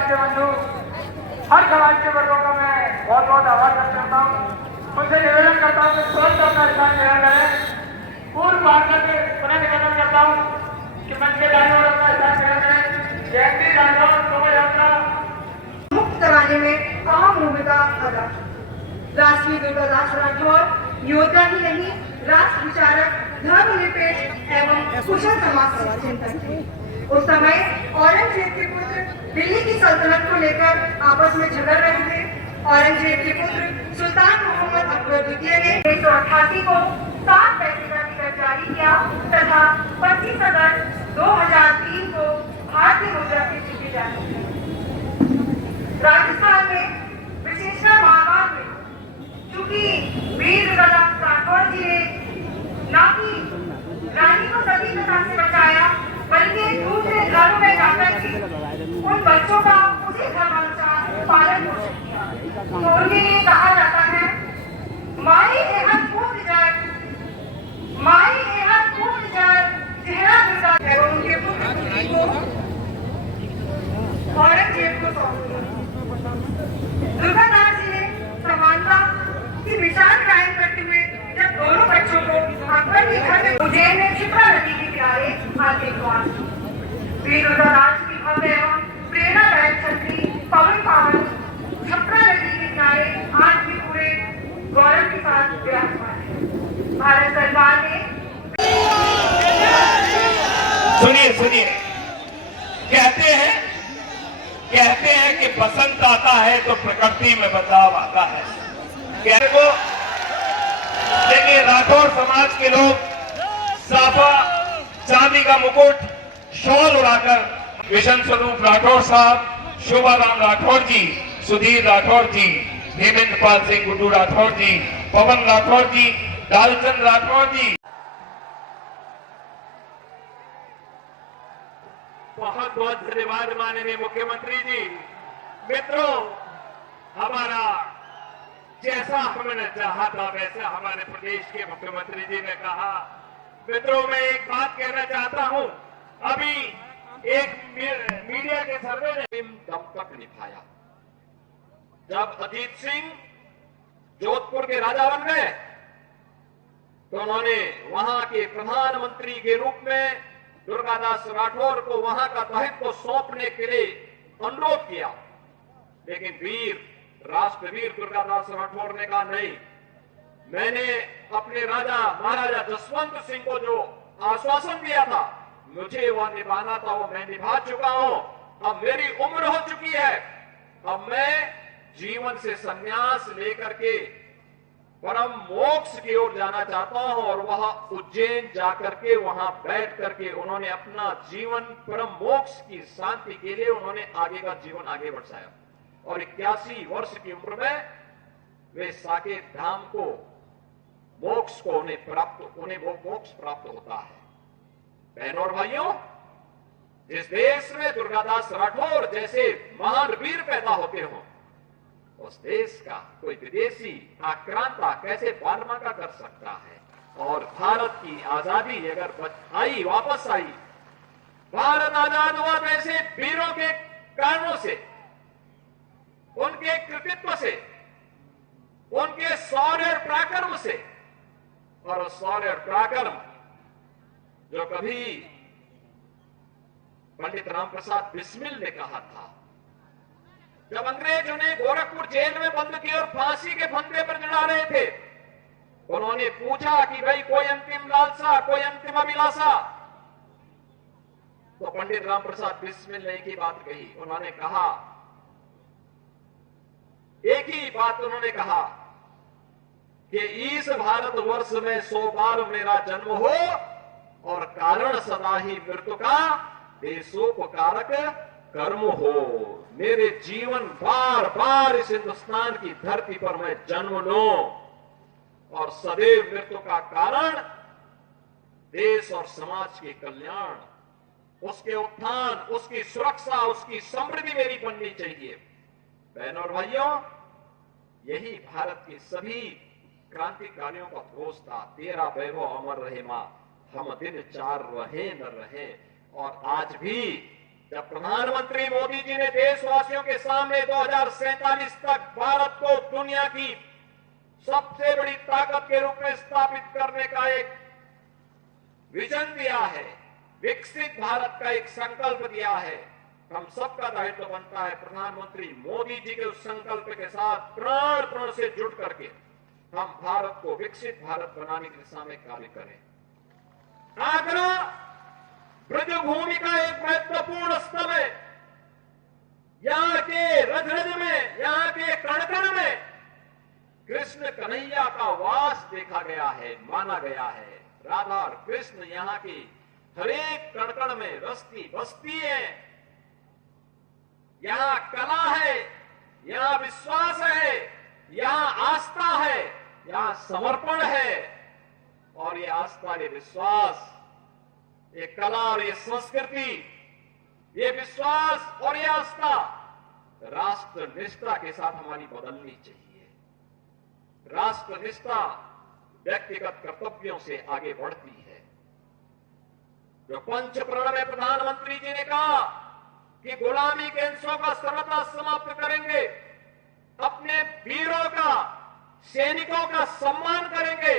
राज्य बंधु हर समाज के वर्गों का मैं बहुत बहुत आभार व्यक्त करता हूँ। उनसे निवेदन करता हूँ कि तुरंत अपना स्थान ग्रहण करें। पूर्व भाषण से पुनः निवेदन करता हूँ कि मंच के दाएं ओर अपना स्थान ग्रहण करें। जयंती राठौर शोभा यात्रा मुक्त कराने में अहम भूमिका अदा की। राष्ट्रीय दुर्गादास राठौर योद्धा ही नहीं, राष्ट्र विचारक, धर्मनिरपेक्ष एवं कुशल समाज चिंतक थे। उस समय औरंगजेब के पुत्र दिल्ली की सल्तनत को लेकर आपस में झगड़ रहे थे। औरंगजेब के पुत्र सुल्तान मोहम्मद अकबर द्वितीय ने 1988 को 7 पैसे का टिकट जारी किया तथा 25 अगस्त 2003 को भारतीय मुद्रा की स्थिति जारी की। राजस्थान में विशेषकर मारवाड़ में चूंकि वीर दुर्गादास राठौर जी ने न कि रानी को सती प्रथा से बचाया बल्कि दूसरे घरों में जाकर के उन बच्चों का उसी धर्मानुसार पालन पोषण किया। तो उनके लिए कहा जाता है माई एहन पूर्ण जात चेहरा दुर्गा एवं उनके पुत्र को औरंगजेब को सौंप दिया। दुर्गादास जी ने समानता की मिसाल कायम करते हुए जब दोनों बच्चों को अकबर के घर में उज्जैन में क्षिप्रा नदी के किनारे आके द्वार वीर दुर्गादास की भव्य एवं प्रेरणादायक छत्री पवन पावन क्षिप्रा नदी के किनारे आज भी पूरे गौरव के साथ विराजमान है। भारत सरकार ने सुनिए कहते हैं कि बसंत आता है तो प्रकृति में बदलाव आता है। को देखिए, राठौर समाज के लोग साफा, चांदी का मुकुट, शॉल उड़ाकर विशन स्वरूप राठौर साहब, शोभाराम राठौर जी, सुधीर राठौर जी, हेमेंद्र पाल सिंह गुड्डू राठौर जी, पवन राठौर जी, लालचंद राठौर जी, बहुत बहुत धन्यवाद माननीय मुख्यमंत्री जी। मित्रों, हमारा जैसा हमने चाहा था वैसा हमारे प्रदेश के मुख्यमंत्री जी ने कहा। मित्रों, मैं एक बात कहना चाहता हूं। अभी एक मीडिया के सर्वे ने दम तक निभाया। जब अजीत सिंह जोधपुर के राजा बन गए तो उन्होंने वहां के प्रधानमंत्री के रूप में दुर्गादास राठौर को वहां का दायित्व सौंपने के लिए अनुरोध किया, लेकिन राष्ट्रवीर दुर्गादास राठौर ने कहा नहीं, मैंने अपने राजा महाराजा जसवंत सिंह को जो आश्वासन दिया था मुझे वह निभाना था, वो मैं निभा चुका हूं। अब मेरी उम्र हो चुकी है, अब मैं जीवन से संन्यास लेकर के परम मोक्ष की ओर जाना चाहता हूं। और वह उज्जैन जाकर के वहां बैठ करके उन्होंने अपना जीवन परम मोक्ष की शांति के लिए उन्होंने आगे का जीवन आगे बढ़ाया। और 81 वर्ष की उम्र में वे साकेत धाम को मोक्ष को उन्हें वो मोक्ष प्राप्त होता है। बहनों और भाइयों, जिस देश में दुर्गादास राठौर जैसे महान वीर पैदा होते हों, उस देश का कोई विदेशी आक्रांता कैसे बालमाका कर सकता है। और भारत की आजादी अगर वापस आई, भारत आजाद हुआ तो ऐसे वीरों के कारणों से, उनके कृतित्व से, उनके शौर्य और पराक्रम से। और शौर्य और पराक्रम जो कभी पंडित रामप्रसाद बिस्मिल ने कहा था, जब अंग्रेज उन्हें गोरखपुर जेल में बंद किए और फांसी के फंदे पर चढ़ा रहे थे, उन्होंने पूछा कि भाई कोई अंतिम लालसा, कोई अंतिम अभिलाषा? तो पंडित रामप्रसाद बिस्मिल ने एक ही बात कही। उन्होंने कहा, एक ही बात उन्होंने कहा कि इस भारतवर्ष में 100 बार मेरा जन्म हो और कारण सदा ही मृत्यु का देशोपकारक कर्म हो। मेरे जीवन बार बार इस हिंदुस्तान की धरती पर मैं जन्म लूं और सदैव मृत्यु का कारण देश और समाज के कल्याण, उसके उत्थान, उसकी सुरक्षा, उसकी समृद्धि मेरी बननी चाहिए। बहनों और भाइयों, यही भारत के सभी क्रांतिकारियों का घोष था, तेरा वैभव अमर रहे मां, हम दिन चार रहे न रहे। और आज भी जब प्रधानमंत्री मोदी जी ने देशवासियों के सामने 2047 तक भारत को दुनिया की सबसे बड़ी ताकत के रूप में स्थापित करने का एक विजन दिया है, विकसित भारत का एक संकल्प दिया है, हम सबका दायित्व बनता है प्रधानमंत्री मोदी जी के उस संकल्प के साथ प्राण से जुट करके हम भारत को विकसित भारत बनाने की दिशा में कार्य करें। आगरा ब्रजभूमि का एक महत्वपूर्ण स्थल है। यहाँ के रज रज में, यहाँ के कण कण में कृष्ण कन्हैया का वास देखा गया है, माना गया है। राधा और कृष्ण यहाँ की हरेक कण कण में रस्ती बसती है। यहाँ कला है, यहाँ विश्वास है, यहाँ आस्था है, यहाँ समर्पण है। और ये आस्था, ये विश्वास, ये कला और ये संस्कृति, ये विश्वास और ये आस्था राष्ट्र निष्ठा के साथ हमारी बदलनी चाहिए। राष्ट्र निष्ठा व्यक्तिगत कर्तव्यों से आगे बढ़ती है। जो पंच प्रण में प्रधानमंत्री जी ने कहा कि गुलामी के अंशों का सर्वथा समाप्त करेंगे, अपने वीरों का, सैनिकों का सम्मान करेंगे,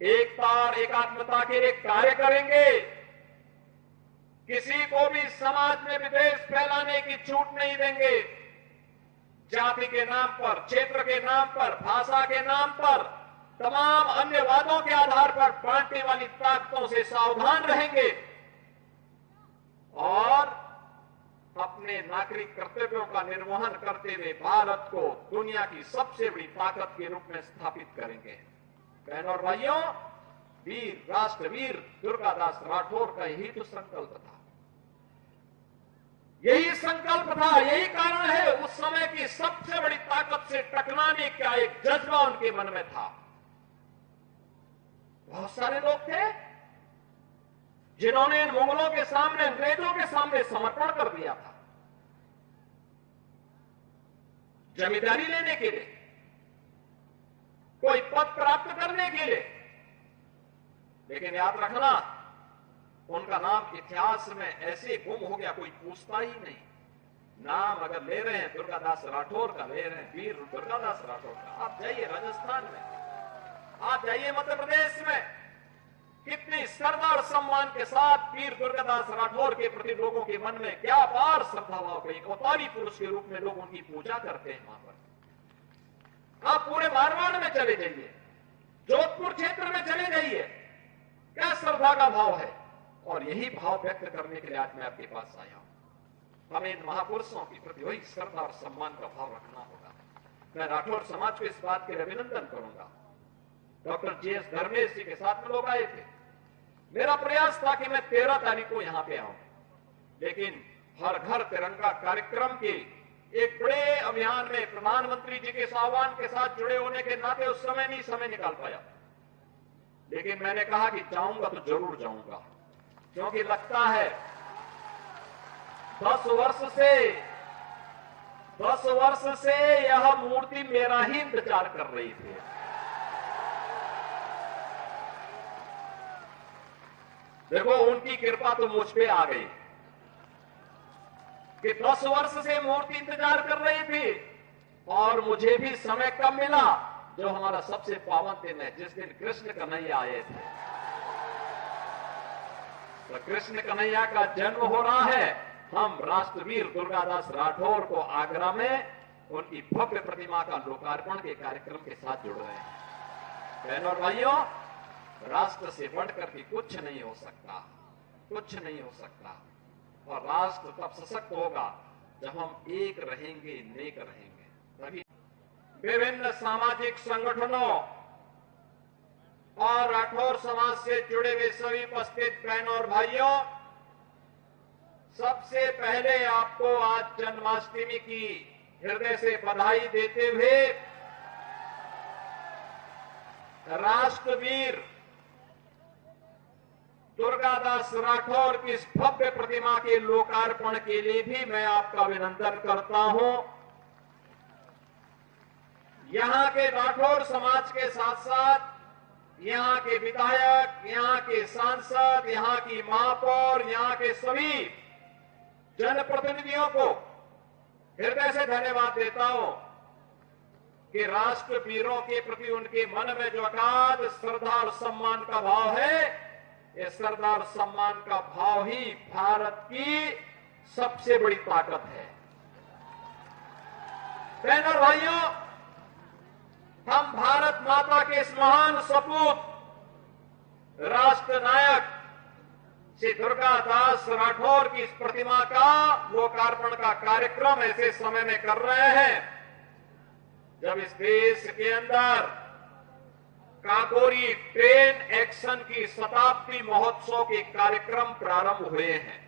एकता और एकात्मता के लिए कार्य करेंगे, किसी को भी समाज में विद्वेष फैलाने की छूट नहीं देंगे, जाति के नाम पर, क्षेत्र के नाम पर, भाषा के नाम पर, तमाम अन्य वादों के आधार पर बांटने वाली ताकतों से सावधान रहेंगे और अपने नागरिक कर्तव्यों का निर्वहन करते हुए भारत को दुनिया की सबसे बड़ी ताकत के रूप में स्थापित करेंगे। बहनों और भाइयों, वीर राष्ट्रवीर दुर्गादास राठौर का यही तो संकल्प था, यही संकल्प था, यही कारण है उस समय की सबसे बड़ी ताकत से टकराने का एक जज्बा उनके मन में था। बहुत सारे लोग थे जिन्होंने मुगलों के सामने, अंग्रेजों के सामने समर्पण कर दिया था जमींदारी लेने के लिए, कोई पद प्राप्त करने के लिए। लेकिन याद रखना, उनका नाम इतिहास में ऐसे गुम हो गया, कोई पूछता ही नहीं। नाम अगर ले रहे हैं दुर्गादास राठौर का, ले रहे हैं वीर दुर्गादास राठौर का। आप जाइए राजस्थान में, आप जाइए मध्य प्रदेश में, कितनी श्रद्धा और सम्मान के साथ वीर दुर्गादास राठौर के प्रति लोगों के मन में क्या अपार श्रद्धा भाव, एक अवतारी पुरुष के रूप में लोग उनकी पूजा करते हैं। वहां पर आप पूरे मारवाड़ में चले जाइए, जोधपुर क्षेत्र में चले जाइए, क्या श्रद्धा का भाव है। और यही भाव व्यक्त करने के लिए आज मैं आपके पास आया हूं। हमें इन महापुरुषों के प्रति वही श्रद्धा और सम्मान का भाव रखना होगा। मैं राठौर समाज को इस बात के लिए अभिनंदन करूंगा। डॉक्टर जीएस धर्मेश जी के साथ में लोग आए थे। मेरा प्रयास था कि मैं 13 तारीख को यहां पे आऊं, लेकिन हर घर तिरंगा कार्यक्रम के एक बड़े अभियान में प्रधानमंत्री जी के आह्वान के साथ जुड़े होने के नाते उस समय नहीं समय निकाल पाया। लेकिन मैंने कहा कि जाऊंगा तो जरूर जाऊंगा, क्योंकि लगता है 10 वर्ष से यह मूर्ति मेरा ही इंतजार कर रही थी। देखो, उनकी कृपा तो मुझ पे आ गई कि 10 वर्ष से मूर्ति इंतजार कर रही थी और मुझे भी समय कम मिला, जो हमारा सबसे पावन दिन है, जिस दिन कृष्ण कन्हैया आए थे। तो कृष्ण कन्हैया का जन्म हो रहा है। हम राष्ट्रवीर दुर्गादास राठौर को आगरा में उनकी भव्य प्रतिमा का लोकार्पण के कार्यक्रम के साथ जुड़ रहे हैं। बहनों और भाइयों, राष्ट्र से बढ़कर के कुछ नहीं हो सकता, कुछ नहीं हो सकता। और राष्ट्र तब सशक्त होगा जब हम एक रहेंगे, नेक रहेंगे। तभी विभिन्न सामाजिक संगठनों और राठौर समाज से जुड़े हुए सभी उपस्थित बहनों और भाइयों, सबसे पहले आपको आज जन्माष्टमी की हृदय से बधाई देते हुए राष्ट्रवीर दुर्गादास राठौर की इस भव्य प्रतिमा के लोकार्पण के लिए भी मैं आपका अभिनंदन करता हूं। यहां के राठौर समाज के साथ साथ यहां के विधायक, यहां के सांसद, यहां की महापौर, यहां के सभी जनप्रतिनिधियों को हृदय से धन्यवाद देता हूं कि राष्ट्र वीरों के प्रति उनके मन में जो अगाध श्रद्धा और सम्मान का भाव है, ये श्रद्धा और सम्मान का भाव ही भारत की सबसे बड़ी ताकत है। बहनों और भाइयों, हम भारत माता के इस महान सपूत राष्ट्र नायक श्री दुर्गा दास राठौर की इस प्रतिमा का लोकार्पण का कार्यक्रम ऐसे समय में कर रहे हैं जब इस देश के अंदर काकोरी ट्रेन एक्शन की शताब्दी महोत्सव के कार्यक्रम प्रारंभ हुए हैं।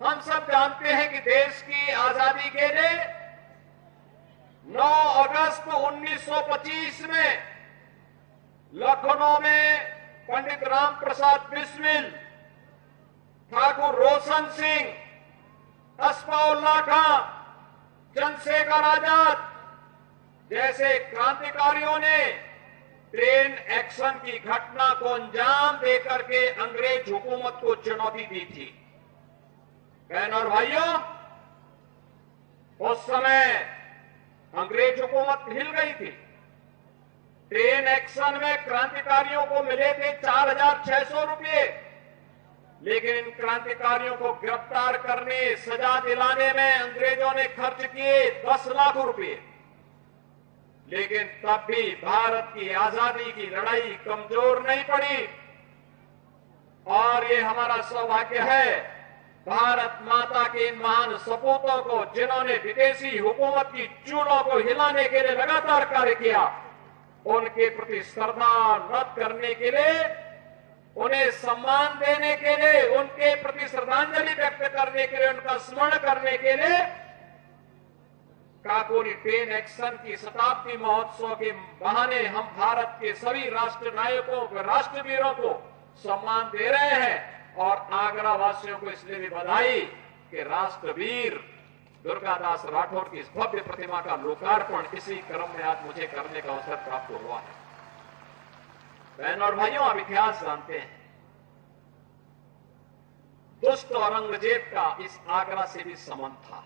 हम सब जानते हैं कि देश की आजादी के लिए 9 अगस्त 1925 में लखनऊ में पंडित राम प्रसाद बिस्मिल, ठाकुर रोशन सिंह, अस्फाउल्लाह खां, चंद्रशेखर आजाद जैसे क्रांतिकारियों ने ट्रेन एक्शन की घटना को अंजाम देकर के अंग्रेज हुकूमत को चुनौती दी थी। बहनों और भाइयों, उस समय अंग्रेज हुकूमत हिल गई थी। ट्रेन एक्शन में क्रांतिकारियों को मिले थे 4,600 रुपये, लेकिन इन क्रांतिकारियों को गिरफ्तार करने, सजा दिलाने में अंग्रेजों ने खर्च किए 10 लाख रुपये। लेकिन तब भी भारत की आजादी की लड़ाई कमजोर नहीं पड़ी और ये हमारा सौभाग्य है भारत माता के इन महान सपूतों को, जिन्होंने विदेशी हुकूमत की चूलों को हिलाने के लिए लगातार कार्य किया, उनके प्रति श्रद्धा नत करने के लिए, उन्हें सम्मान देने के लिए, उनके प्रति श्रद्धांजलि व्यक्त करने के लिए, उनका स्मरण करने के लिए काकोरी ट्रेन एक्शन की शताब्दी महोत्सव के बहाने हम भारत के सभी राष्ट्र नायकों को, राष्ट्रवीरों को सम्मान दे रहे हैं। और आगरा वासियों को इसलिए भी बधाई कि राष्ट्रवीर दुर्गादास राठौर की इस भव्य प्रतिमा का लोकार्पण इसी क्रम में आज मुझे करने का अवसर प्राप्त हुआ है। बहनों और भाइयों, आप इतिहास जानते हैं, दुष्ट औरंगजेब का इस आगरा से भी संबंध था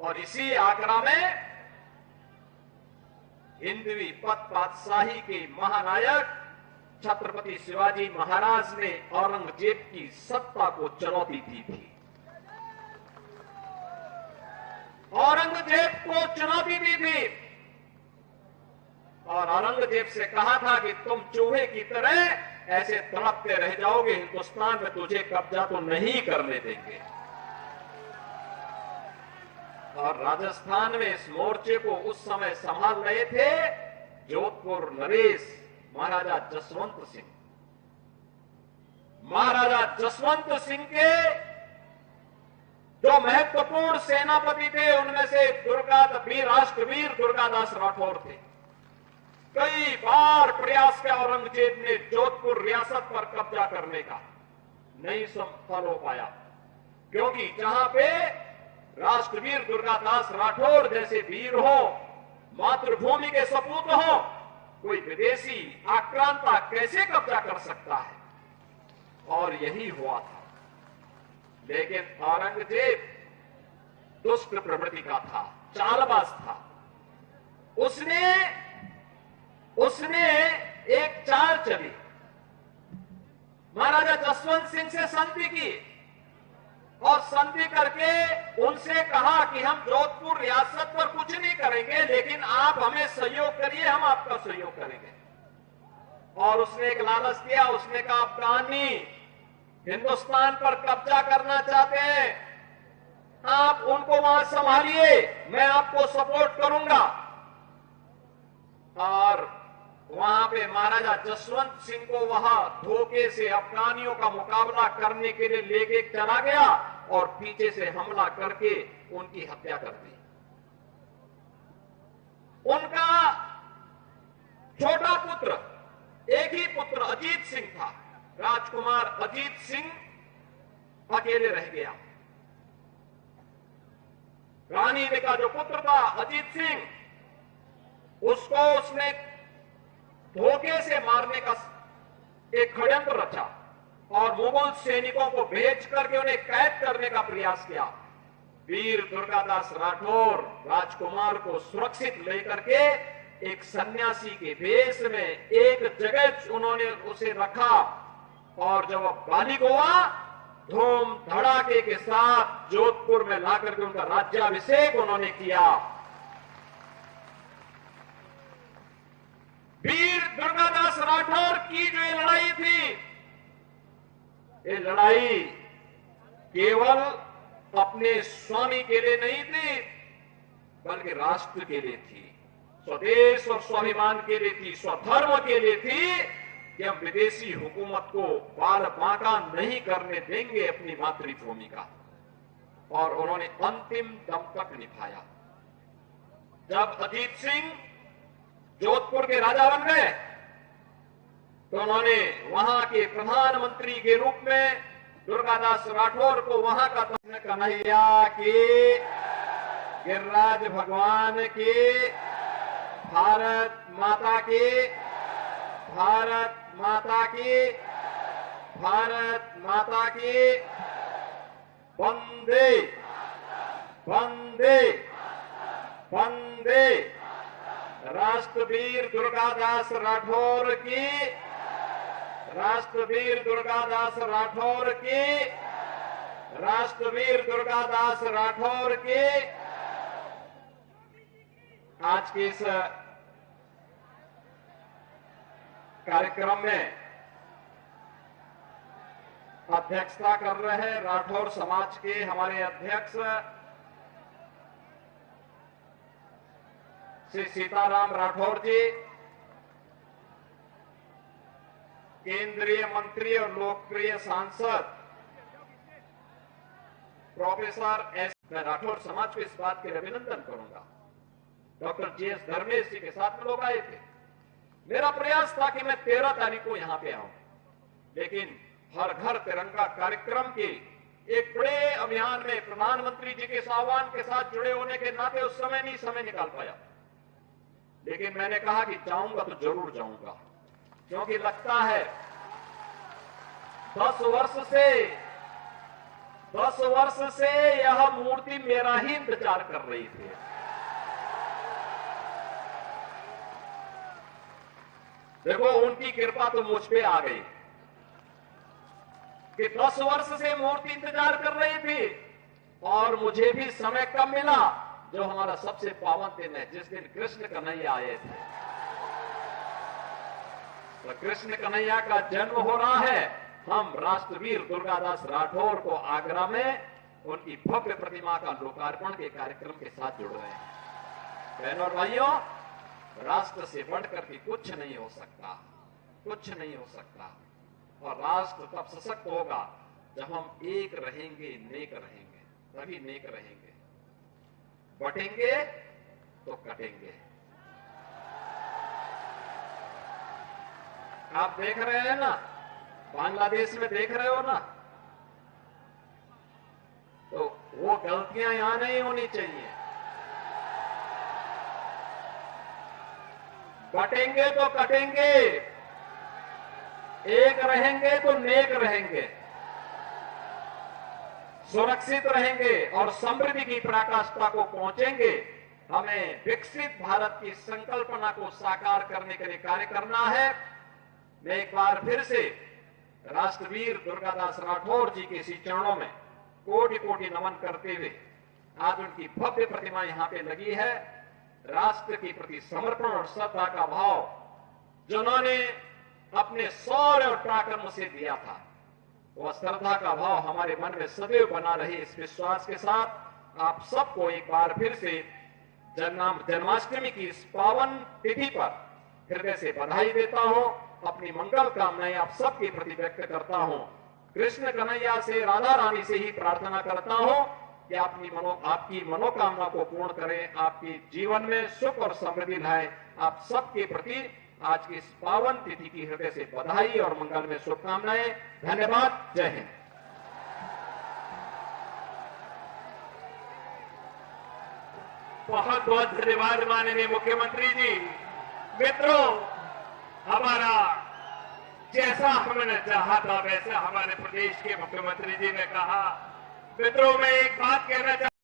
और इसी आगरा में हिंदवी पथ पातशाही के महानायक छत्रपति शिवाजी महाराज ने औरंगजेब की सत्ता को चुनौती दी थी। औरंगजेब को चुनौती दी थी और औरंगजेब से कहा था कि तुम चूहे की तरह ऐसे तड़पते रह जाओगे, हिंदुस्तान में तुझे कब्जा तो नहीं करने देंगे। और राजस्थान में इस मोर्चे को उस समय संभाल रहे थे जोधपुर नरेश महाराजा जसवंत सिंह। महाराजा जसवंत सिंह के जो महत्वपूर्ण सेनापति थे उनमें से राष्ट्रवीर दुर्गादास राठौर थे। कई बार प्रयास किया औरंगजेब ने जोधपुर रियासत पर कब्जा करने का, नहीं सफल हो पाया, क्योंकि जहां पे राष्ट्रवीर दुर्गादास राठौर जैसे वीर हो, मातृभूमि के सपूत हो, कोई विदेशी आक्रांता कैसे कब्जा कर सकता है। और यही हुआ था। लेकिन औरंगजेब दुष्ट प्रवृत्ति का था, चालबाज था। उसने एक चाल चली, महाराजा जसवंत सिंह से संधि की और संधि करके उनसे कहा कि हम जोधपुर रियासत पर कुछ नहीं करेंगे, लेकिन आप हमें सहयोग करिए, हम आपका सहयोग करेंगे। और उसने एक लालच दिया, उसने कहा अफगानी हिंदुस्तान पर कब्जा करना चाहते हैं, आप उनको वहां संभालिए, मैं आपको सपोर्ट करूंगा। और वहां पे महाराजा जसवंत सिंह को वहां धोखे से अफगानियों का मुकाबला करने के लिए लेके चला गया और पीछे से हमला करके उनकी हत्या कर दी। उनका छोटा पुत्र, एक ही पुत्र अजीत सिंह था, राजकुमार अजीत सिंह अकेले रह गया। रानी का जो पुत्र था अजीत सिंह, उसको उसने धोखे से मारने का एक षड्यंत्र रचा और मुगल सैनिकों को भेज करके उन्हें कैद करने का प्रयास किया। वीर दुर्गादास राठौर राजकुमार को सुरक्षित लेकर के एक सन्यासी के वेश में एक जगह उन्होंने उसे रखा और जब वह बालिग हुआ धूम धड़ाके के साथ जोधपुर में लाकर के उनका राज्याभिषेक उन्होंने किया। वीर दुर्गादास राठौर की जो ये लड़ाई थी, ये लड़ाई केवल अपने स्वामी के लिए नहीं थी बल्कि राष्ट्र के लिए थी, स्वदेश और स्वाभिमान के लिए थी, स्वधर्म के लिए थी कि हम विदेशी हुकूमत को बाल बांका नहीं करने देंगे अपनी मातृभूमि का। और उन्होंने अंतिम दम तक निभाया। जब अजीत सिंह जोधपुर के राजा बन गए तो उन्होंने वहां के प्रधानमंत्री के रूप में दुर्गादास राठौर को वहां का कृष्ण कन्हैया की, गिरिराज भगवान की, भारत माता की, भारत माता की, भारत माता की, वंदे वंदे वंदे, राष्ट्रवीर दुर्गादास राठौर की, राष्ट्रवीर दुर्गादास राठौर की, राष्ट्रवीर दुर्गादास राठौर की। आज के इस कार्यक्रम में अध्यक्षता कर रहे हैं राठौर समाज के हमारे अध्यक्ष श्री सीताराम राठौर जी, केंद्रीय मंत्री और लोकप्रिय सांसद प्रोफेसर एस। मैं राठौर समाज को इस बात के लिए अभिनंदन करूंगा। डॉक्टर जीएस धर्मेश जी के साथ में लोग आए थे। मेरा प्रयास था कि मैं 13 तारीख को यहां पे आऊं, लेकिन हर घर तिरंगा कार्यक्रम के एक बड़े अभियान में प्रधानमंत्री जी के इस आह्वान के साथ जुड़े होने के नाते उस समय नहीं समय निकाल पाया। लेकिन मैंने कहा कि जाऊंगा तो जरूर जाऊंगा, क्योंकि लगता है 10 वर्ष से यह मूर्ति मेरा ही इंतजार कर रही थी। देखो उनकी कृपा तो मुझ पे आ गई कि 10 वर्ष से मूर्ति इंतजार कर रही थी और मुझे भी समय कब मिला, जो हमारा सबसे पावन दिन है, जिस दिन कृष्ण कन्हैया आए थे। तो कृष्ण कन्हैया का जन्म हो रहा है। हम राष्ट्रवीर दुर्गादास राठौर को आगरा में उनकी भव्य प्रतिमा का लोकार्पण के कार्यक्रम के साथ जुड़ रहे हैं। बहनों और भाइयों, राष्ट्र से बढ़कर के कुछ नहीं हो सकता, कुछ नहीं हो सकता। और राष्ट्र तब सशक्त होगा जब हम एक रहेंगे, नेक रहेंगे, तभी नेक रहेंगे। बटेंगे तो कटेंगे। आप देख रहे हैं ना, बांग्लादेश में देख रहे हो ना, तो वो गलतियां यहां नहीं होनी चाहिए। बटेंगे तो कटेंगे, एक रहेंगे तो नेक रहेंगे, सुरक्षित रहेंगे और समृद्धि की पराकाष्ठा को पहुंचेंगे। हमें विकसित भारत की संकल्पना को साकार करने के लिए कार्य करना है। मैं एक बार फिर से राष्ट्रवीर दुर्गादास राठौर जी के इसी चरणों में कोटि कोटि नमन करते हुए, आज उनकी भव्य प्रतिमा यहां पे लगी है। राष्ट्र के प्रति समर्पण और श्रद्धा का भाव जिन्होंने अपने शौर्य और पराक्रम से दिया था, वह श्रद्धा का भाव हमारे मन में सदैव बना रहे। इस विश्वास के साथ आप सबको एक बार फिर से जन्माष्टमी की इस पावन तिथि पर हृदय से बधाई देता हूं। अपनी मंगल कामनाएं आप सबके प्रति व्यक्त करता हूं। कृष्ण कन्हैया से, राधा रानी से ही प्रार्थना करता हूं कि आपकी मनोकामना को पूर्ण करें, आपके जीवन में सुख और समृद्धि लाए। आप सबके प्रति आज की इस पावन तिथि की हृदय से बधाई और मंगल में शुभकामनाएं। धन्यवाद। जय हिंद। बहुत बहुत धन्यवाद माननीय मुख्यमंत्री जी। मित्रों, हमारा जैसा हमने चाहा था वैसा हमारे प्रदेश के मुख्यमंत्री जी ने कहा। मित्रों, मैं एक बात कहना चाहता